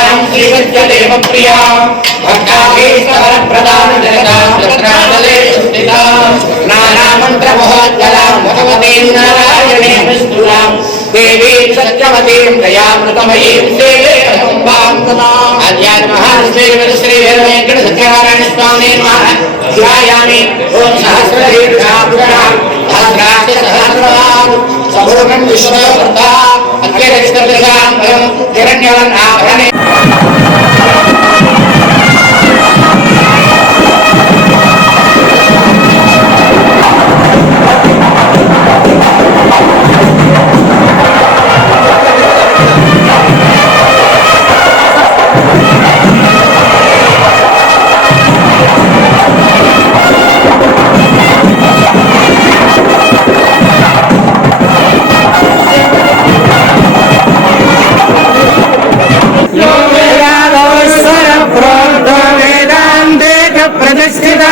भक्तानां श्रीविद्यदेव प्रिया भक्ताभिस्तवरप्रदान जगदास्तत्रादले स्थिता नानामन्त्रमहोज्ज्वलां भगवतीं नारायणे विस्तुलां देवीं सत्यवतीं दयामृतमयीं सेवे श्रीवेङ्कटसत्यनारायण स्वामी नमः ध्यायामि ॐ सहस्रदीर्घा पुरा सहस्राक्ष सहस्रवान् सपूर्णं विश्वभर्ता अत्यरिष्टप्रशान्तम् हिरण्यवन् आभरणे Thank you. प्रदस्थिता